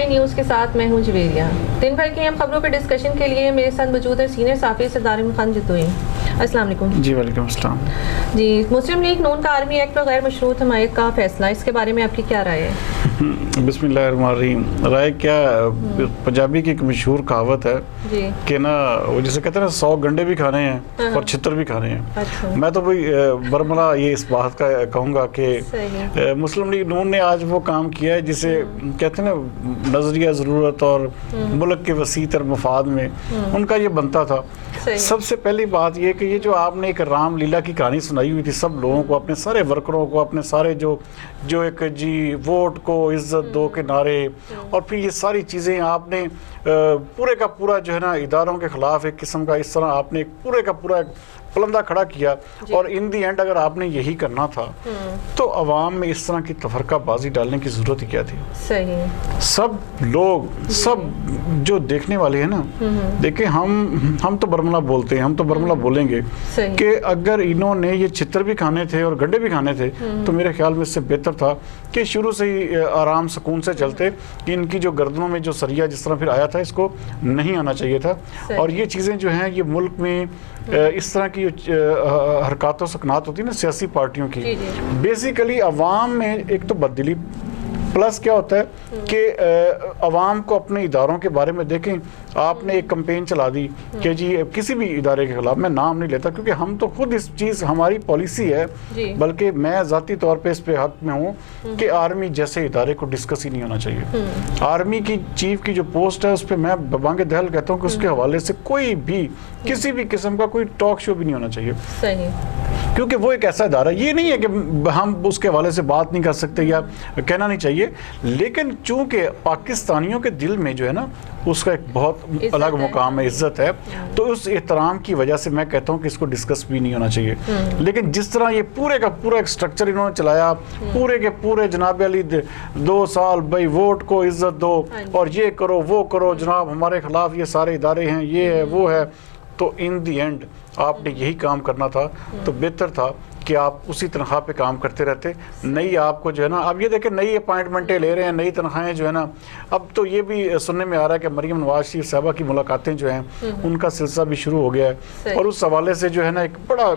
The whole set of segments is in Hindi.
9 न्यूज़ के साथ मैं हूं जवेरिया। दिन भर की अहम खबरों पर डिस्कशन के लिए मेरे साथ मौजूद है सीनियर साफ़ी सरदार इमरान खान जद्दोई। अस्सलाम वालेकुम। जी वालेकुम अस्सलाम। जी, मुस्लिम लीग नून का आर्मी एक्ट पर गैर मशरूत हमायत का फैसला, इसके बारे में आपकी क्या राय है? बिस्मिल्लाहिर्रहमानिर्रहीम। राय क्या, पंजाबी की एक मशहूर कहावत है जी कि ना, वो जैसे कहते हैं ना, 100 गंडे भी खाने हैं और छितर भी खाने हैं। अच्छा। मैं तो भाई बरमला ये इस बात का कहूँगा कि मुस्लिम लीग नून ने आज वो काम किया है जिसे कहते हैं ना, नजरिया ज़रूरत और मुल्क के वसी तर मफाद में उनका ये बनता था। सबसे पहली बात ये कि ये जो आपने एक रामलीला की कहानी सुनाई हुई थी सब लोगों को, अपने सारे वर्करों को, अपने सारे जो एक जी वोट को इज्जत दो के नारे, और फिर ये सारी चीज़ें आपने पूरे का पूरा जो है ना इदारों के ख़िलाफ़ एक किस्म का इस तरह आपने पूरे का पूरा पलंदा खड़ा किया। और इन दी एंड अगर आपने यही करना था तो अवाम में इस तरह की तफरकाबाजी डालने की ज़रूरत ही क्या थी? सही। सब लोग, सब जो देखने वाले हैं ना, देखिए हम तो बरमला बोलते हैं, हम तो बरमला बोलेंगे कि अगर इन्होंने ये छितर भी खाने थे और गड्ढे भी खाने थे तो मेरे ख्याल में इससे बेहतर था कि शुरू से ही आराम सुकून से चलते। कि इनकी जो गर्दनों में जो सरिया जिस तरह फिर आया था, इसको नहीं आना चाहिए था। और ये चीज़ें जो हैं ये मुल्क में इस तरह की हरकतों सकनात होती है ना सियासी पार्टियों की, बेसिकली अवाम में एक तो बददिली, प्लस क्या होता है कि अवाम को अपने इदारों के बारे में देखें। आपने एक कैंपेन चला दी कि जी किसी भी इदारे के खिलाफ, मैं नाम नहीं लेता क्योंकि हम तो खुद इस चीज़, हमारी पॉलिसी है, बल्कि मैं ज़ाती तौर पे इस पे हक में हूँ कि आर्मी जैसे इदारे को डिस्कस ही नहीं होना चाहिए। आर्मी की चीफ की जो पोस्ट है उस पर मैं बांगे दहल कहता हूँ कि उसके हवाले से कोई भी किसी भी किस्म का कोई टॉक शो भी नहीं होना चाहिए। सही। क्योंकि वो एक ऐसा इदारा, ये नहीं है कि हम उसके हवाले से बात नहीं कर सकते या कहना नहीं चाहिए, लेकिन चूंकि पाकिस्तानियों के दिल में जो है ना उसका एक बहुत अलग मुकाम है, इज्जत है, तो उस एहतराम की वजह से मैं कहता हूँ कि इसको डिस्कस भी नहीं होना चाहिए। लेकिन जिस तरह ये पूरे का पूरा एक स्ट्रक्चर इन्होंने चलाया, पूरे के पूरे जनाब अली 2 साल भाई वोट को इज्जत दो और ये करो वो करो, जनाब हमारे खिलाफ ये सारे इदारे हैं, ये है वो है, तो इन दी एंड आपने यही काम करना था। तो बेहतर था कि आप उसी तनख्वाह पे काम करते रहते। नई आपको जो है ना, अब ये देखें नई अपॉइंटमेंटें ले रहे हैं, नई तनख्वाहें जो है ना, अब तो ये भी सुनने में आ रहा है कि मरीम नवाज शरीफ साहबा की मुलाकातें जो हैं उनका सिलसिला भी शुरू हो गया है। और उस हवाले से जो है ना एक बड़ा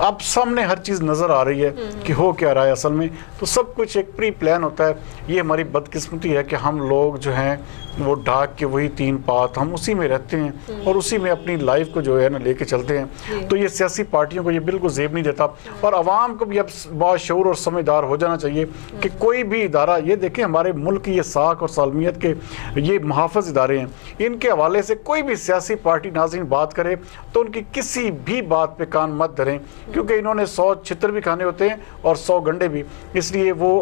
अब सामने हर चीज़ नज़र आ रही है कि हो क्या रहा है असल में। तो सब कुछ एक प्री प्लान होता है। ये हमारी बदकिस्मती है कि हम लोग जो हैं वो ढाक के वही 3 पात, हम उसी में रहते हैं और उसी में अपनी लाइफ को जो है ना लेके चलते हैं। तो ये सियासी पार्टियों को ये बिल्कुल जेब नहीं देता और आवाम को भी अब बाशऊर और समझदार हो जाना चाहिए कि कोई भी इदारा, ये देखें हमारे मुल्क की ये साख और सालमियत के ये मुहाफ़िज़ इदारे हैं, इनके हवाले से कोई भी सियासी पार्टी नाज़रीन बात करे तो उनकी किसी भी बात पे कान मत धरें, क्योंकि इन्होंने 100 छितर भी खाने होते हैं और 100 गंडे भी। इसलिए वो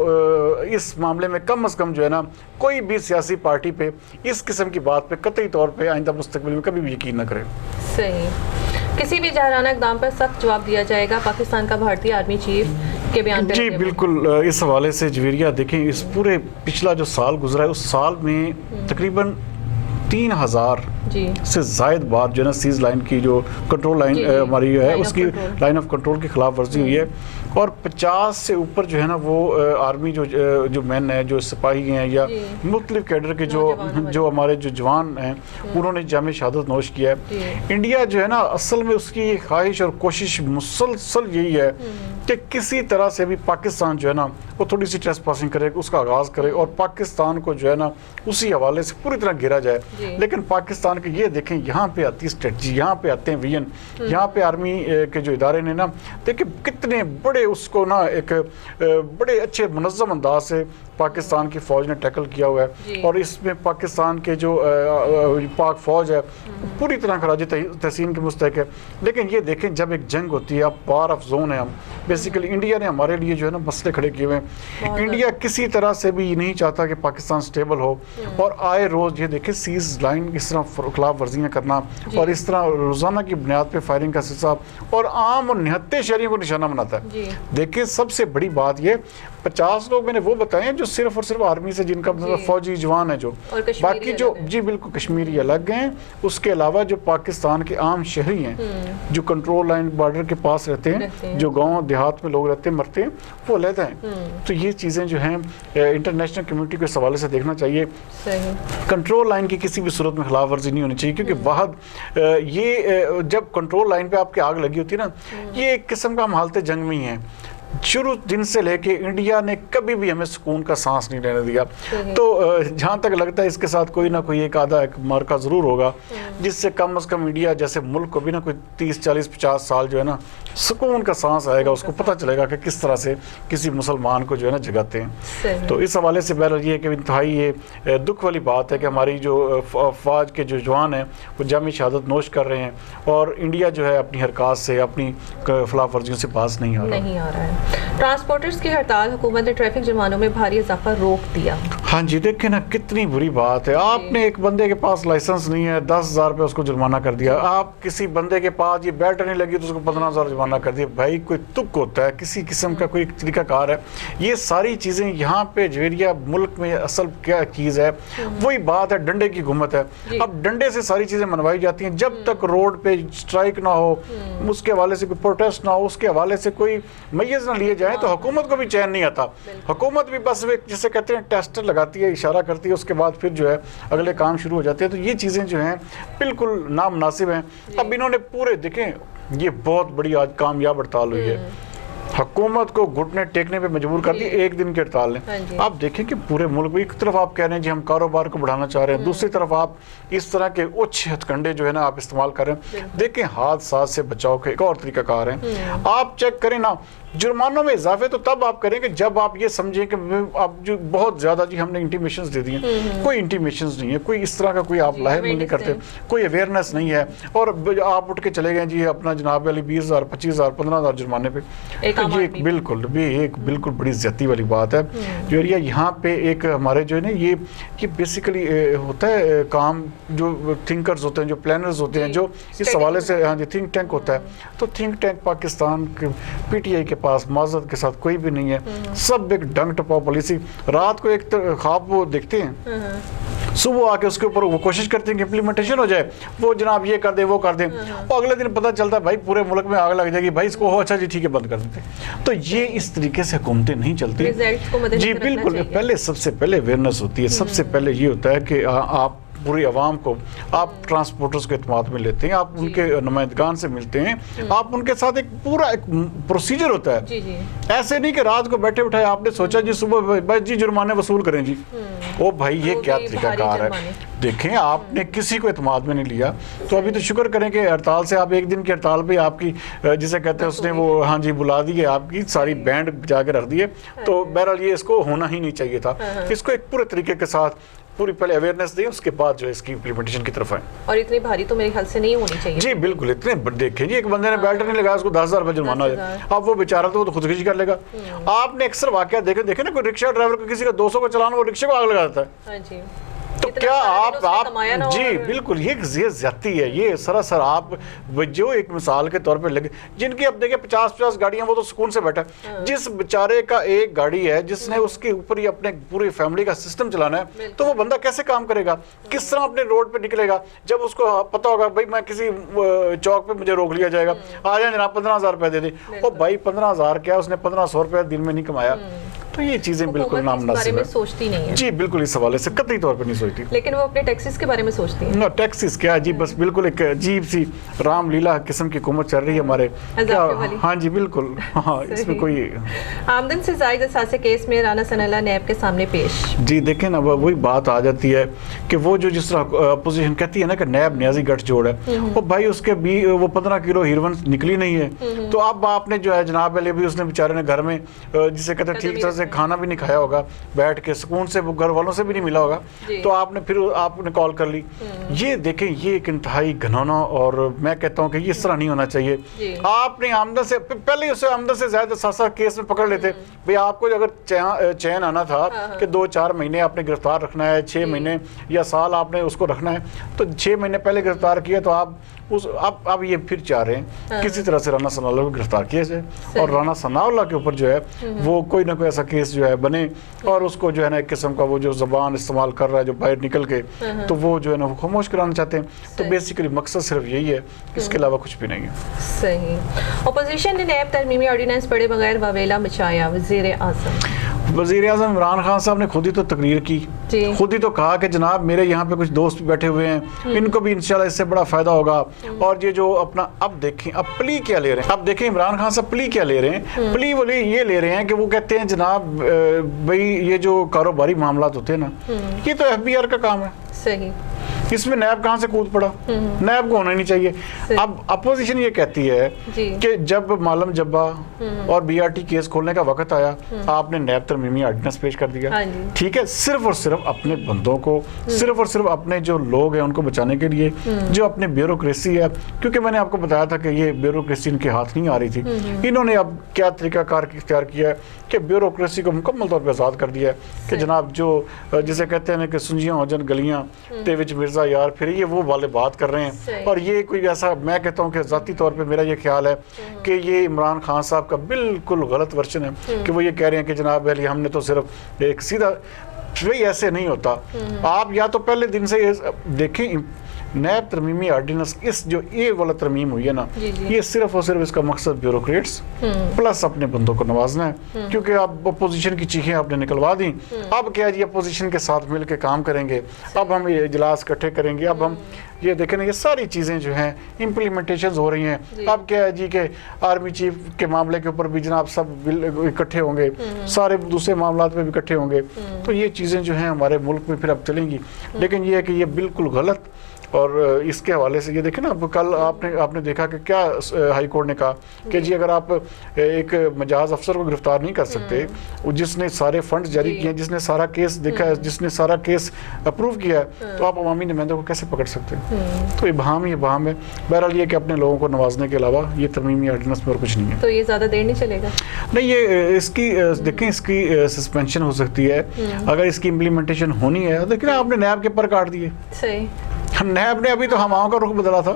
इस मामले में कम से कम जो है ना कोई भी सियासी पार्टी पे इस किस्म की बात पे कतई तौर पे आइंदा मुस्तकबिल में कभी भी यकीन न करें। सही। किसी भी जाराना इक़दाम पर सख्त जवाब दिया जाएगा, पाकिस्तान का भारतीय आर्मी चीफ के बयान पे। जी बिल्कुल। इस हवाले से जवेरिया देखें, इस पूरे पिछला जो साल गुजरा है उस साल में तकरीबन 3000 से ज़ायद बार जो है ना सीज लाइन की जो कंट्रोल लाइन हमारी है उसकी लाइन ऑफ कंट्रोल की खिलाफ वर्जी हुई है। और 50 से ऊपर जो है ना वो आर्मी जो मैन है, जो सिपाही हैं या मुख्तलिफ कैडर के जो हमारे जो जवान हैं, उन्होंने जामे शहादत नोश किया है। इंडिया जो है ना असल में उसकी ख्वाहिश और कोशिश मुसलसल यही है कि किसी तरह से भी पाकिस्तान जो है ना वो थोड़ी सी ट्रेस पासिंग करे, उसका आगाज़ करे और पाकिस्तान को जो है ना उसी हवाले से पूरी तरह गिरा जाए। लेकिन पाकिस्तान के ये देखें, यहाँ पे आती स्ट्रेटजी, यहाँ पे आते हैं विजन, यहाँ पे आर्मी के जो इदारे ने ना देखिए कितने बड़े उसको ना एक बड़े अच्छे मुनज़्ज़म अंदाज से पाकिस्तान की फ़ौज ने टैकल किया हुआ है। और इसमें पाकिस्तान के जो पाक फ़ौज है पूरी तरह खराज तहसीन के मुस्तहक है। लेकिन ये देखें जब एक जंग होती है, अब पार ऑफ जोन है, हम बेसिकली इंडिया ने हमारे लिए जो है ना मसले खड़े किए हुए हैं। इंडिया किसी तरह से भी नहीं चाहता कि पाकिस्तान स्टेबल हो और आए रोज़ ये देखें सीज लाइन इस तरह खिलाफ वर्जियाँ करना और इस तरह रोज़ाना की बुनियाद पर फायरिंग का सिलसिला और आम और निहत्ते शहरियों को निशाना बनाता है। देखिए सबसे बड़ी बात ये 50 लोग मैंने वो बताए जो सिर्फ और सिर्फ आर्मी से जिनका मतलब फौजी जवान है जो, बाकी जो जी बिल्कुल कश्मीरी अलग हैं। उसके अलावा जो पाकिस्तान के आम शहरी हैं जो कंट्रोल लाइन बॉर्डर के पास रहते हैं, जो गांव देहात में लोग रहते हैं मरते हैं, वो अलग हैं। तो ये चीज़ें जो हैं इंटरनेशनल कम्युनिटी के हवाले से देखना चाहिए। कंट्रोल लाइन की किसी भी सूरत में खिलाफ वर्जी नहीं होनी चाहिए, क्योंकि वहाँ ये जब कंट्रोल लाइन पे आपकी आग लगी होती है ना, ये एक किस्म का हम हालत जंग में ही हैं। शुरू दिन से लेके इंडिया ने कभी भी हमें सुकून का सांस नहीं लेने दिया। तो जहाँ तक लगता है इसके साथ कोई ना कोई एक आधा एक मार्का ज़रूर होगा, जिससे कम से कम इंडिया जैसे मुल्क को भी ना कोई 30, 40, 50 साल जो है ना सुकून का सांस आएगा, उसको पता चलेगा कि किस तरह से किसी मुसलमान को जो है ना जगाते हैं। तो इस हवाले से बहरहाल ये कि इंतहाई ये दुख वाली बात है कि हमारी जो फ़ौज के जो जवान हैं वो जामी शहादत नोश कर रहे हैं, और इंडिया जो है अपनी हरकत से अपनी खिलाफ वर्जियों से बाज नहीं आ रहा है। ट्रांसपोर्टर्स की हड़ताल, हुकूमत ने ट्रैफिक जुर्मानों में भारी इजाफा रोक दिया। हाँ जी, देखें ना कितनी बुरी बात है। आपने एक बंदे के पास लाइसेंस नहीं है, 10,000 रुपये उसको जुर्माना कर दिया। आप किसी बंदे के पास ये बैट नहीं लगी तो उसको 15,000 जुर्माना कर दिया। भाई कोई तुक होता है, किसी किस्म का कोई तरीकाकार है? ये सारी चीज़ें यहाँ पे जवेरिया मुल्क में असल क्या चीज़ है, वही बात है, डंडे की हुकूमत है। अब डंडे से सारी चीज़ें मनवाई जाती हैं। जब तक रोड पे स्ट्राइक ना हो, उसके हवाले से कोई प्रोटेस्ट ना हो, उसके हवाले से कोई मैयज़ ना लिए जाए, तो हुकूमत को भी चैन नहीं आता। हुकूमत भी बस वे जिसे कहते हैं टेस्टर लगाती है, इशारा करती है, उसके बाद फिर जो है अगले काम शुरू हो जाते हैं। तो ये चीज़ें जो हैं बिल्कुल नामुनासिब हैं। अब इन्होंने पूरे देखें, ये बहुत बड़ी आज कामयाब हड़ताल हुई है, हुकूमत को घुटने टेकने पे मजबूर कर दी एक दिन की हड़ताल ने। आप देखें कि पूरे मुल्क में एक तरफ आप कह रहे हैं जी हम कारोबार को बढ़ाना चाह रहे हैं, दूसरी तरफ आप इस तरह के उच्च हथकंडे जो है ना आप इस्तेमाल कर रहे हैं। देखें हादसा से बचाव के एक और तरीकाकार है। आप चेक करें ना, जुर्मानों में इजाफे तो तब आप करेंगे जब आप ये समझें कि आप जो बहुत ज़्यादा जी हमने इंटीमेशंस दे दी हैं। कोई इंटीमेशंस नहीं है, कोई इस तरह का कोई आप लाहेमल नहीं करते, कोई अवेयरनेस नहीं है, और आप उठ के चले गए जी अपना जनाब वाली 20,000, 25,000, 15,000 जुर्माने पे। तो ये एक बिल्कुल बड़ी ज्यादती वाली बात है। जो एरिया यहाँ पे एक हमारे जो है ना ये बेसिकली होता है काम, जो थिंकर्स होते हैं, जो प्लानर्स होते हैं, जो इस हवाले से, हाँ जी, थिंक टैंक होता है। तो थिंक टैंक पाकिस्तान के PTI के पास माजरत के साथ कोई भी नहीं है। सब एक डंग टपाव पॉलिसी। रात को एक ख्वाब वो देखते हैं, सुबह आके उसके ऊपर वो कोशिश करते हैं कि इम्प्लीमेंटेशन हो जाए, वो जनाब ये कर दे वो कर दे, और अगले दिन पता चलता है भाई पूरे मुल्क में आग लग जाएगी, भाई इसको हो अच्छा जी ठीक है बंद कर देते। तो ये इस तरीके से हुकूमतें नहीं चलती जी। बिल्कुल, पहले सबसे पहले अवेयरनेस होती है। सबसे पहले ये होता है कि आप पूरी आवाम को, आप ट्रांसपोर्टर्स के एतमाद में लेते हैं, आप उनके नुमाइंदगान से मिलते हैं, आप उनके साथ एक पूरा एक प्रोसीजर होता है। जी। ऐसे नहीं कि रात को बैठे बैठाए आपने सोचा जी सुबह बस जी जुर्माने वसूल करें जी। ओ भाई ये क्या तरीकाकार है? देखें आपने किसी को एतमाद में नहीं लिया, तो अभी तो शुक्र करें कि हड़ताल से आप एक दिन की हड़ताल पे आपकी जिसे कहते हैं उसने वो हाँ जी बुला दी है, आपकी सारी बैंड जाके रख दी है। तो बहरहाल ये इसको होना ही नहीं चाहिए था। इसको एक पूरे तरीके के साथ पूरी पहले अवेयरनेस दी, उसके बाद जो है इसकी इम्प्लीमेंटेशन की तरफ है। और इतनी भारी तो मेरे ख्याल से नहीं होनी चाहिए जी। बिल्कुल, इतने देखें जी, एक बंदे ने बेल्ट नहीं लगाया उसको 10,000 रुपये जुर्माना हो जाए। अब वो बेचारा तो खुदकुशी कर लेगा। आपने अक्सर वाकया देखे ना, कोई रिक्शा ड्राइवर को किसी का 200 को चलाना, वो रिक्शे को आग लगा देता है। तो क्या आप जी बिल्कुल ये ज्यादती है। ये सरासर आप जो एक मिसाल के तौर पे लगे, जिनकी अब देखिए 50-50 गाड़ियां, वो तो सुकून से बैठा। जिस बेचारे का एक गाड़ी है, जिसने उसके ऊपर ही अपने पूरी फैमिली का सिस्टम चलाना है, तो वो बंदा कैसे काम करेगा, किस तरह अपने रोड पे निकलेगा? जब उसको पता होगा भाई मैं किसी चौक पे मुझे रोक लिया जाएगा, आ जाए जनाब 15,000 रुपए दे दे। ओ भाई 15,000 क्या, उसने 1,500 रुपए दिन में नहीं कमाया। तो ये चीजें बिल्कुल नामुनासिब है। सोचती नहीं है जी, बिल्कुल इस हवाले से कतई तौर पर नहीं सोचती। लेकिन वो अपने टैक्सेस के बारे में सोचती है। टैक्सेस क्या जी, बस बिल्कुल एक अजीब सी रामलीला किस्म की हुकूमत चल रही है हमारे। हाँ जी बिल्कुल, हाँ इसमें कोई आमदन से ज़ायद असासे केस में राना सनाउल्लाह नैब के सामने पेश। जी देखें ना, वही बात आ जाती है कि वो जो जिस तरह अपोजिशन कहती है ना कि नैब न्याजी गठजोड़ है, वो भाई उसके भी वो 15 किलो हीरोइन निकली नहीं है। तो अब आपने जो है जनाब अली भी उसने बेचारे ने घर में जिसे कहते हैं ठीक तरह से खाना भी नहीं खाया होगा, बैठ के सुकून से, वो घर वालों से भी नहीं मिला होगा, तो आपने फिर आपने कॉल कर ली। ये देखें, ये एक इंतहाई घिनौना, और मैं कहता हूँ कि ये इस तरह नहीं होना चाहिए। आपने आमदन से पहले उसे आमदन से ज्यादा सासा केस में पकड़ लेते भाई। आपको अगर चैन आना था कि 2-4 महीने आपने गिरफ्तार रखना है, 6 महीने या साल आपने उसको रखना है, तो 6 महीने पहले गिरफ्तार किया, तो आप अब ये फिर चाह रहे हैं किसी तरह से राना सनाउल्लाह को गिरफ्तार किया जाए, और राना सनाउल्लाह के ऊपर जो है वो कोई ना कोई ऐसा केस जो है बने और उसको जो है ना एक किस्म का वो जो ज़बान इस्तेमाल कर रहा है जो बाहर निकल के, तो वो जो है ना वो खामोश कराना चाहते हैं। तो बेसिकली मकसद सिर्फ यही है, इसके अलावा कुछ भी नहीं है। सही। अपोजिशन ने नैब तरमीमी ऑर्डिनेंस पढ़े बगैर वावेला मचाया। वज़ीर आज़म वज़ीर आज़म इमरान खान साहब ने खुद ही तो तकरीर की, खुद ही तो कहा कि जनाब मेरे यहाँ पे कुछ दोस्त बैठे हुए हैं, इनको भी इंशाल्लाह इससे बड़ा फ़ायदा होगा। और ये जो अपना अब देखें अब प्ली क्या ले रहे हैं, अब देखें इमरान खान साहब प्ली क्या ले रहे हैं। प्ली वो ये ले रहे हैं कि वो कहते हैं जनाब भाई ये जो कारोबारी मामला होते हैं ना, ये तो FBI का काम है। सही। इसमें नैब कहाँ से कूद पड़ा, नैब को होना नहीं चाहिए। अब अपोजिशन ये कहती है कि जब मालम जब्बा और BRT केस खोलने का वक्त आया, आपने नैब तरमीमी ऑर्डिनेंस पेश कर दिया। ठीक है, सिर्फ और सिर्फ अपने बंदों को, सिर्फ और सिर्फ अपने जो लोग हैं उनको बचाने के लिए, जो अपने ब्यूरोक्रेसी है, क्योंकि मैंने आपको बताया था कि ये ब्यूरोक्रेसी इनके हाथ नहीं आ रही थी। इन्होंने अब क्या तरीकाकार इख्तियार किया है कि ब्यूरोक्रेसी को मुकम्मल तौर पर आज़ाद कर दिया है कि जनाब जो जिसे कहते हैं कि सुंजियाँ हो जन गलियाँ ते विच मिर्जा यार, फिर ये वो वाले बात कर रहे हैं। और ये कोई ऐसा, मैं कहता हूँ कि ज़ाती तौर पे मेरा ये ख्याल है कि ये इमरान खान साहब का बिल्कुल गलत वर्जन है कि वो ये कह रहे हैं कि जनाब अली हमने तो सिर्फ एक सीधा, भाई ऐसे नहीं होता। आप या तो पहले दिन से ये देखें नैब तरमीमी ऑर्डिनेंस, इस जो ये वाला तरमीम हुई है ना, ये सिर्फ और सिर्फ इसका मकसद ब्यूरोक्रेट्स प्लस अपने बंदों को नवाजना है, क्योंकि आप अपोजिशन की चीखें आपने निकलवा दी। अब क्या जी अपोजिशन के साथ मिल के काम करेंगे, अब हम ये इजलास इकट्ठे करेंगे, अब हम ये देखें ना ये सारी चीज़ें जो हैं इम्प्लीमेंटेशन हो रही हैं। अब क्या है जी कि आर्मी चीफ के मामले के ऊपर भी जनाब सब इकट्ठे होंगे, सारे दूसरे मामला पे भी इकट्ठे होंगे, तो ये चीज़ें जो हैं हमारे मुल्क में फिर अब चलेंगी। लेकिन ये है कि ये बिल्कुल गलत, और इसके हवाले से ये देखें ना, अब कल आपने देखा कि क्या हाई कोर्ट ने कहा कि जी अगर आप एक मजाज अफसर को गिरफ्तार नहीं कर सकते जिसने सारे फंड्स जारी किए हैं, जिसने सारा केस देखा है, जिसने सारा केस अप्रूव किया है, तो आप अवामी नुमाइंदों को कैसे पकड़ सकते हैं? तो इबहाम ही इबहाम है। बहरहाल ये कि अपने लोगों को नवाजने के अलावा ये तरमीमी ऑर्डिनेंस में और कुछ नहीं है। तो ये ज़्यादा देर नहीं चलेगा? नहीं, ये इसकी देखें इसकी सस्पेंशन हो सकती है अगर इसकी इम्प्लीमेंटेशन होनी है। देखिए ना आपने नैब के पर काट दिए। सही। नैब ने अभी तो हवाओं का रुख बदला था,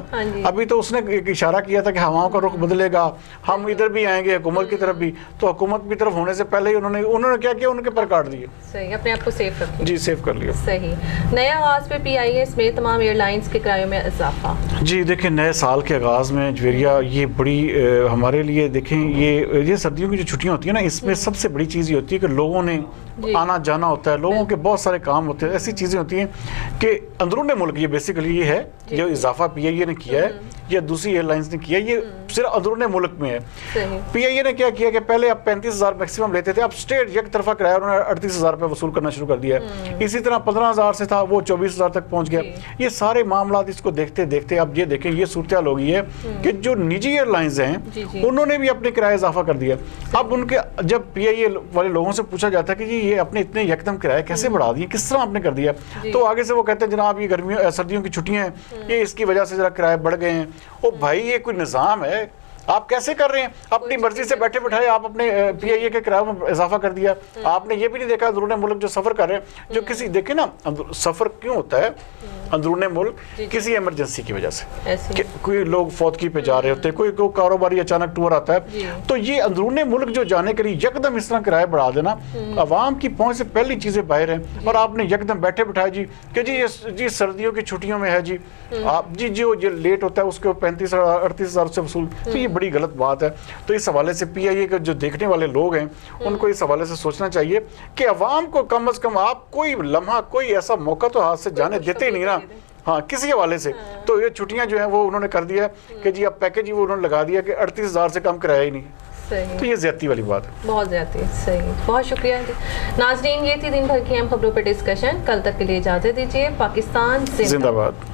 अभी तो उसने एक इशारा किया था कि हवाओं का रुख बदलेगा, हम इधर भी आएंगे हुकूमत की तरफ भी, तो हुकूमत की तरफ होने से पहले ही उन्होंने क्या किया, उनके पर काट दिए। सही, अपने आप को सेफ रखिए। जी सेफ कर लिया। सही। नए आगाज पे PIA समेत तमाम एयरलाइंस के किरायों में इजाफा। जी देखिए नए साल के आगाज़ में जवेरिया ये बड़ी हमारे लिए देखें ये सर्दियों की जो छुट्टियाँ होती है ना, इसमें सबसे बड़ी चीज़ ये होती है कि लोगों ने आना जाना होता है, लोगों के बहुत सारे काम होते हैं, ऐसी चीज़ें होती हैं कि अंदरूनी मुल्क ये बेसिकली ये है जो इजाफा PIA ने किया है या दूसरी एयरलाइंस ने किया है, ये सिर्फ अंदरूनी मुल्क में है। PIA ने क्या किया कि पहले आप 35,000 मैक्सिमम लेते थे, अब स्टेट एक तरफा किराया उन्होंने 38,000 रुपये वसूल करना शुरू कर दिया है। इसी तरह 15,000 से था वो 24,000 तक पहुँच गया। ये सारे मामला इसको देखते देखते अब ये देखें ये सूरत हाल हो गई है कि जो निजी एयरलाइंस हैं उन्होंने भी अपने किराए इजाफा कर दिया। अब उनके जब PIA वाले लोगों से पूछा जाता है कि जी ये अपने इतने यकदम किराए कैसे बढ़ा दिए, किस तरह आपने कर दिया, तो आगे से वो कहते हैं जनाब ये गर्मियों सर्दियों की छुट्टियां हैं, ये इसकी वजह से जरा किराए बढ़ गए हैं। ओ भाई ये कोई निज़ाम है, आप कैसे कर रहे हैं? अपनी मर्जी से बैठे बैठाए आप अपने PIA के किराए में इजाफा कर दिया। आपने ये भी नहीं देखा अंदरूनी मुल्क जो सफ़र कर रहे हैं, जो किसी देखे ना सफ़र क्यों होता है अंदरूनी मुल्क, किसी इमरजेंसी की वजह से कोई लोग फौतगी पे जा रहे होते हैं, कोई कारोबारी अचानक टूर आता है, तो ये अंदरूनी मुल्क जो जाने के लिए यकदम इस तरह किराए बढ़ा देना, आवाम की पहुँच से पहली चीज़ें बाहर हैं और आपने यकदम बैठे बैठाए जी कि जी सर्दियों की छुट्टियों में है जी आप जी जो ये लेट होता है उसके 35-38,000 से वसूल, तो ये बड़ी गलत बात है। तो इस हवाले से PIA के जो देखने वाले लोग हैं उनको इस हवाले से सोचना चाहिए कि अवाम को कम अज़ कम आप कोई लम्हा कोई ऐसा मौका तो हाथ से जाने देते ही नहीं ना, हाँ किसी हवाले से। तो ये छुट्टियां जो हैं वो उन्होंने कर दिया कि जी अब पैकेज ही वो उन्होंने लगा दिया कि 38,000 से कम किराया ही नहीं। सही। तो ये ज़्यादती वाली बात है, बहुत ज़्यादती। सही, बहुत शुक्रिया नाज़रीन। ये थी दिन भर की अहम खबरों पर डिस्कशन। कल तक के लिए इजाज़त दीजिए। पाकिस्तान जिंदाबाद।